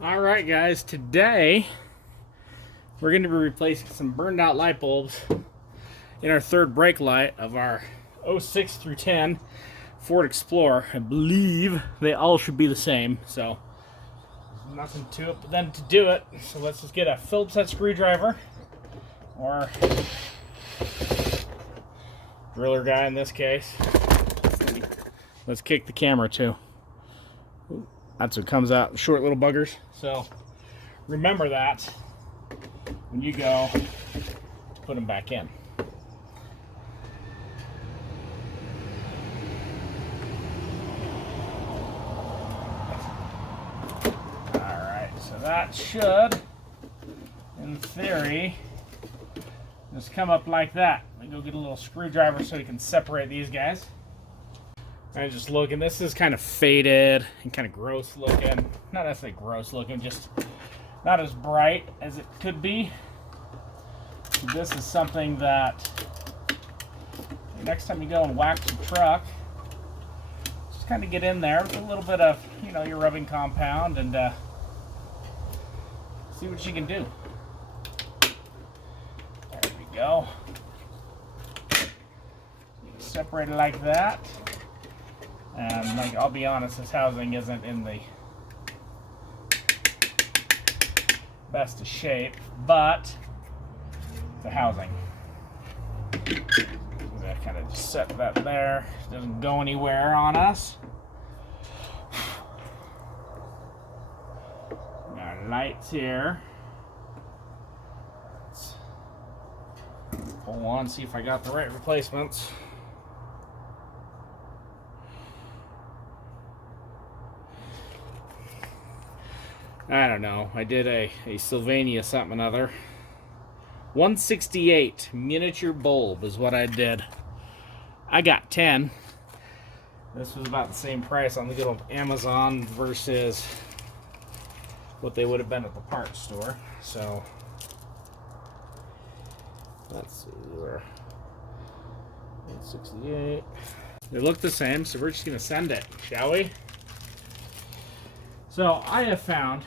Alright guys, today we're going to be replacing some burned out light bulbs in our third brake light of our 06 through 10 Ford Explorer. I believe they all should be the same, so there's nothing to it but then to do it. So let's just get a Phillips head screwdriver, or driller guy in this case. Let's kick the camera too. That's what comes out, short little buggers. So remember that when you go to put them back in. Alright, so that should, in theory, just come up like that. Let me go get a little screwdriver so we can separate these guys. I'm just looking, this is kind of faded and kind of gross looking. Not necessarily gross looking, just not as bright as it could be. This is something that next time you go and wax your truck, just kind of get in there with a little bit of, your rubbing compound and see what you can do. There we go. Separate it like that. And I'll be honest, this housing isn't in the best of shape, but the housing. I kind of just set that there. It doesn't go anywhere on us. Got lights here. Let's pull on, see if I got the right replacements. I don't know. I did a Sylvania something or other. 168 miniature bulb is what I did. I got 10. This was about the same price on the good old Amazon versus what they would have been at the parts store. So let's see, we're 168. They look the same, so we're just gonna send it, shall we? So I have found,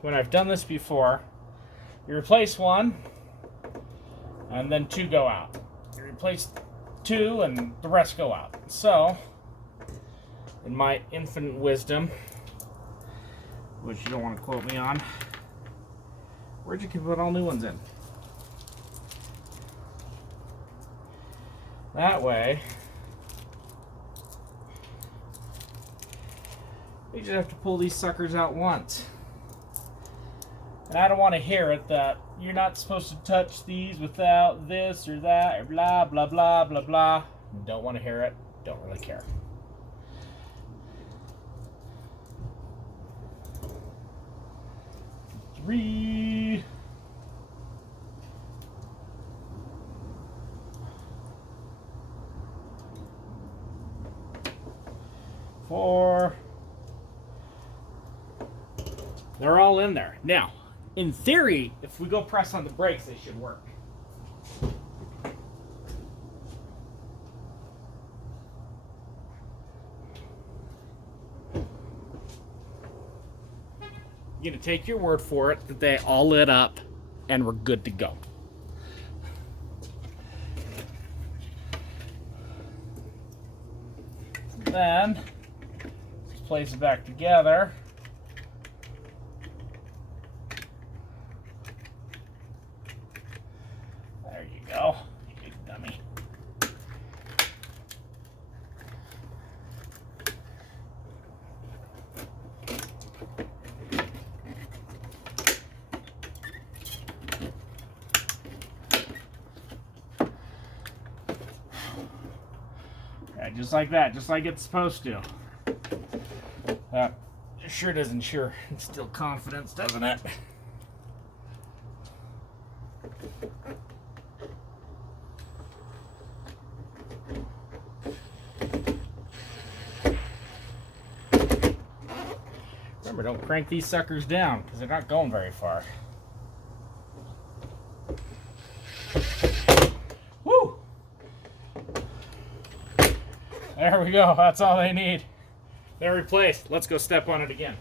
when I've done this before, you replace one and then two go out. You replace two and the rest go out. So, in my infinite wisdom, which you don't want to quote me on, where'd you put all new ones in? That way, you just have to pull these suckers out once. And I don't want to hear it that you're not supposed to touch these without this or that or blah, blah, blah, blah, blah. Don't want to hear it. Don't really care. Three. Four. They're all in there. Now, in theory, if we go press on the brakes, they should work. You're going to take your word for it that they all lit up and we're good to go. Then, let's place it back together. There you go, you big dummy. Yeah, just like that, just like it's supposed to. That sure doesn't instill confidence, doesn't it? Remember, don't crank these suckers down because they're not going very far. Woo! There we go. That's all they need. They're replaced. Let's go step on it again.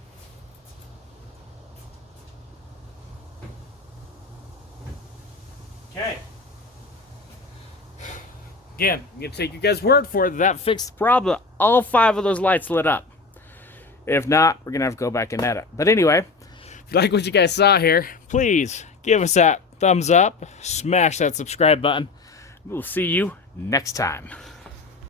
Okay. Again, I'm going to take you guys' word for it that fixed the problem. All 5 of those lights lit up. If not, we're going to have to go back and edit. But anyway, if you like what you guys saw here, please give us that thumbs up. Smash that subscribe button. We'll see you next time.